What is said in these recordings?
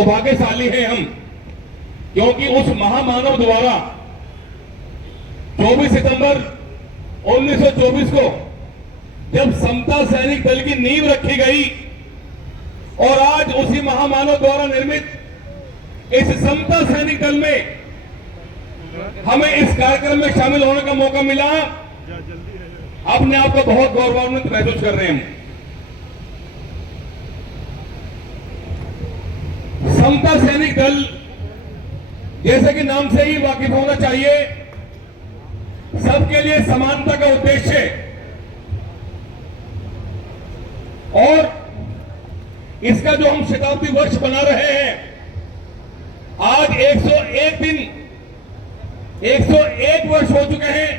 सौभाग्यशाली हैं हम, क्योंकि उस महामानव द्वारा 24 सितंबर 1924 को जब समता सैनिक दल की नींव रखी गई और आज उसी महामानव द्वारा निर्मित इस समता सैनिक दल में हमें इस कार्यक्रम में शामिल होने का मौका मिला, अपने आप को बहुत गौरवान्वित महसूस कर रहे हैं। समता सैनिक दल जैसे कि नाम से ही वाकिफ होना चाहिए, सबके लिए समानता का उद्देश्य है और इसका जो हम शताब्दी वर्ष बना रहे हैं, आज 101 दिन 101 वर्ष हो चुके हैं,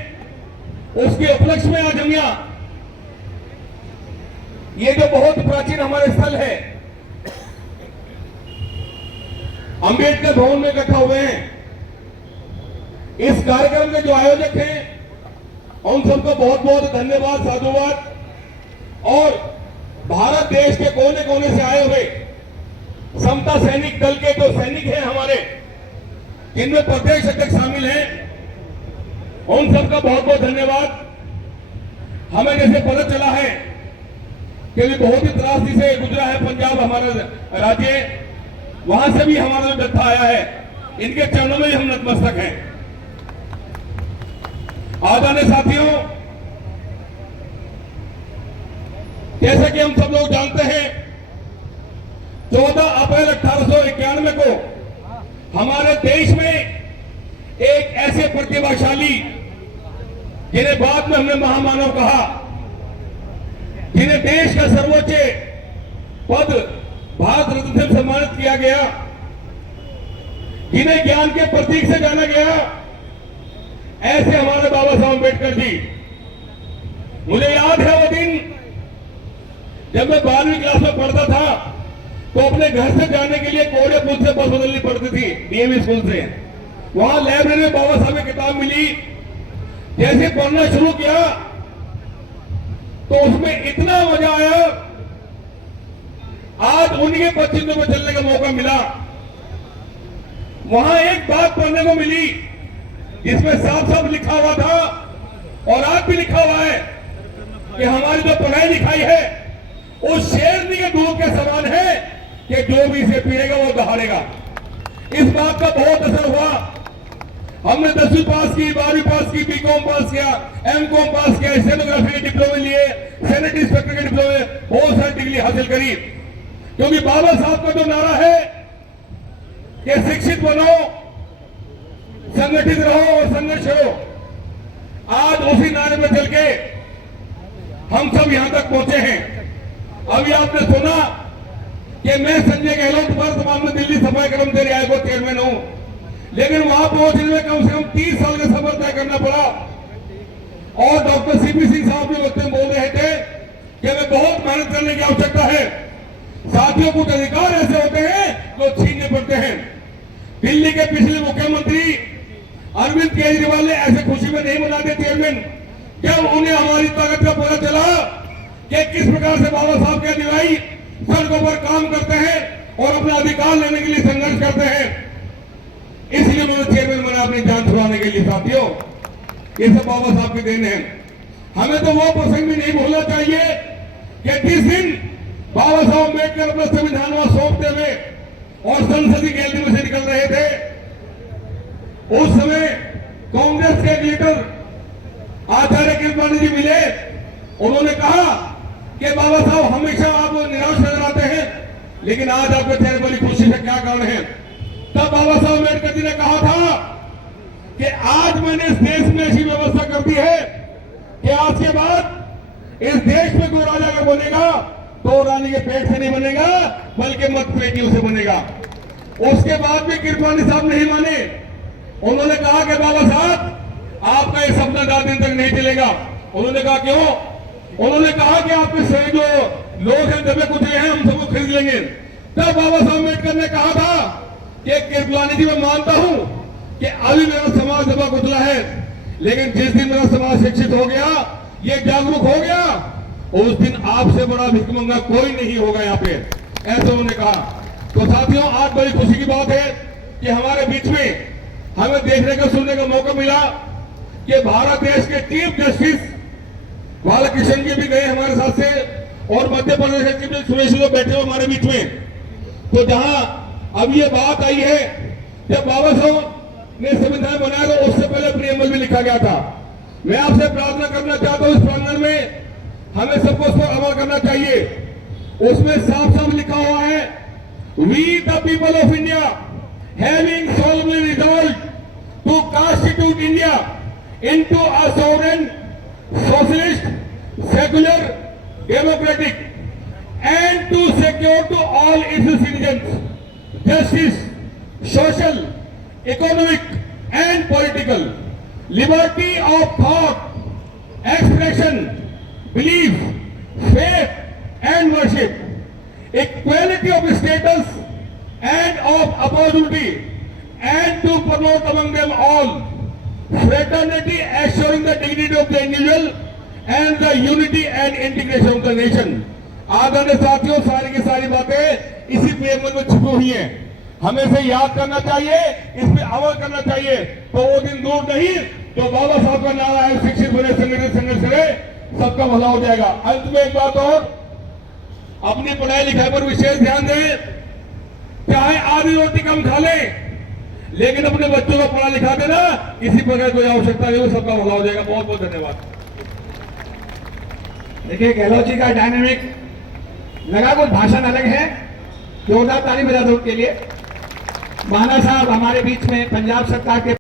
उसके उपलक्ष्य में आज हम यहां ये जो बहुत प्राचीन हमारे स्थल है अंबेडकर भवन में इकट्ठा हुए हैं। इस कार्यक्रम के जो आयोजक हैं उन सबको बहुत बहुत धन्यवाद, साधुवाद, और भारत देश के कोने कोने से आए हुए समता सैनिक दल के जो सैनिक हैं हमारे, जिनमें प्रदेश अध्यक्ष शामिल हैं, उन सबका बहुत बहुत धन्यवाद। हमें जैसे पता चला है कि बहुत ही त्रासदी से गुजरा है पंजाब हमारा राज्य, वहां से भी हमारा जो जत्था आया है, इनके चरणों में हम नतमस्तक हैं। आदरणीय साथियों, जैसा कि हम सब लोग जानते हैं, 14 अप्रैल 1891 को हमारे देश में एक ऐसे प्रतिभाशाली, जिन्हें बाद में हमने महामानव कहा, जिन्हें देश का सर्वोच्च पद भारत रत्न से सम्मानित किया गया, जिन्हें ज्ञान के प्रतीक से जाना गया, ऐसे हमारे बाबा साहब अम्बेडकर जी। मुझे याद है वो दिन जब मैं 12वीं क्लास में पढ़ता था, तो अपने घर से जाने के लिए कोड़े पुल से बस बदलनी पड़ती थी, डीएवी स्कूल से। वहां लाइब्रेरी में बाबा साहब की किताब मिली, जैसे पढ़ना शुरू किया तो उसमें इतना मजा आया। आज उनके पश्चिम में चलने का मौका मिला, वहां एक बात पढ़ने को मिली जिसमें साफ साफ लिखा हुआ था और आज भी लिखा हुआ है कि हमारी जो पढ़ाई लिखाई है उस शेरनी के दूध के समान है कि जो भी इसे पिएगा वो दहाड़ेगा। इस बात का बहुत असर हुआ। हमने 10वीं पास की, 12वीं पास की, बीकॉम पास किया, एमकॉम पास किया, स्टेनोग्राफी के डिप्लोमे लिए, सेनेट इंस्पेक्टर के डिप्लोमे, बहुत सारी डिग्री हासिल करी, क्योंकि बाबा साहब का जो नारा है कि शिक्षित बनो, संगठित रहो और संघर्ष करो, आज उसी नारे में चल के हम सब यहां तक पहुंचे हैं। अभी आपने सुना कि मैं संजय गहलोत वर्तमान में दिल्ली सफाई कर्मचारी आयोग का चेयरमैन हूं, लेकिन वहां पहुंचने में कम से कम 30 साल का सफर तय करना पड़ा। और डॉक्टर सीपी सिंह साहब जो वक्त में बोल रहे थे कि हमें बहुत मेहनत करने की आवश्यकता है। साथियों, कुछ अधिकार ऐसे होते हैं जो छीनने पड़ते हैं। दिल्ली के पिछले मुख्यमंत्री अरविंद केजरीवाल ने ऐसे खुशी में नहीं मनाते चेयरमैन, जब उन्हें हमारी ताकत का पता चला कि किस प्रकार से बाबा साहब के अनुयायी सड़कों पर काम करते हैं और अपना अधिकार लेने के लिए संघर्ष करते हैं, इसलिए उन्होंने चेयरमैन बना अपनी जान छुड़ाने के लिए। साथियों, ये सब बाबा साहब की देन है। हमें तो वो प्रसंग भी नहीं भूलना चाहिए कि जिस दिन बाबा साहब अम्बेडकर अपना संविधान वहां सौंपते हुए और संसदीय गैलरी में से निकल रहे थे, उस समय कांग्रेस के लीडर आचार्य कृपलानी जी मिले। उन्होंने कहा कि बाबा साहब हमेशा आप निराश नजर आते हैं, लेकिन आज आपके चेहरे पर खुशी से क्या कारण है? तब बाबा साहब अम्बेडकर जी ने कहा था कि आज मैंने इस देश में ऐसी व्यवस्था कर दी है कि आज के बाद इस देश में कोई राजा अगर बनेगा तो रानी के पेट से नहीं बनेगा, बल्कि मत पेटियों से बनेगा। उसके बाद भी कृपलानी साहब नहीं माने। उन्होंने कहा कि बाबा साहब आपका ये सपना 10 दिन तक नहीं चलेगा। उन्होंने कहा क्यों? उन्होंने कहा कि आपके से जो लोग हैं दबे कुचले हैं, हम सबको खरीद लेंगे। तब बाबा साहब अम्बेडकर ने कहा था कि कृपलानी जी, मैं मानता हूं कि अभी मेरा समाज दबा कुचला है, लेकिन जिस दिन मेरा समाज शिक्षित हो गया, ये जागरूक हो गया, उस दिन आपसे बड़ा भिखमंगा कोई नहीं होगा यहाँ पे, ऐसा उन्होंने कहा। तो साथियों, आज बड़ी खुशी की बात है कि हमारे बीच में हमें देखने का सुनने का मौका मिला कि भारत देश के चीफ जस्टिस बालकृष्ण जी भी गए हमारे साथ से, और मध्य प्रदेश के चीफ जस्टिस सुरेश जी बैठे हुए हमारे बीच में। तो जहां अब ये बात आई है, जब बाबा साहब ने संविधान बनाया तो उससे पहले प्रियम्बल भी लिखा गया था। मैं आपसे प्रार्थना करना चाहता हूं, इस प्रांगण में हमें सबको उस पर अमल करना चाहिए। उसमें साफ साफ लिखा हुआ है, we the people of India having solemnly resolved to constitute India into a sovereign, socialist, secular, democratic, and to secure to all its citizens justice, social, economic, and political, liberty of thought, expression, belief, faith, and worship, equality of status and of opportunity, and to promote among them all fraternity, assuring the dignity of the individual and the unity and integration of the nation। आदरणीय साथियों, सारी की सारी बातें इसी प्रेमल में छुपी हुई हैं। हमें इसे याद करना चाहिए, इस पे अमल करना चाहिए, तो वो दिन दूर नहीं जो बाबा साहब का नारा है, शिक्षित बने, संगठित संघर्ष करे, सबका भला हो जाएगा। अंत में एक बात और, अपनी पढ़ाई लिखाई पर विशेष ध्यान दें। चाहे आधी रोटी कम खा ले, लेकिन अपने बच्चों को पढ़ा लिखा देना, इसी प्रकार कोई आवश्यकता नहीं हो, सबका भला हो जाएगा। बहुत बहुत धन्यवाद। देखिए, गहलोत जी का डायनेमिक लगा, कुछ भाषण अलग है। जोरदार ताली बजा दो उसके लिए। महाना साहब हमारे बीच में पंजाब सरकार के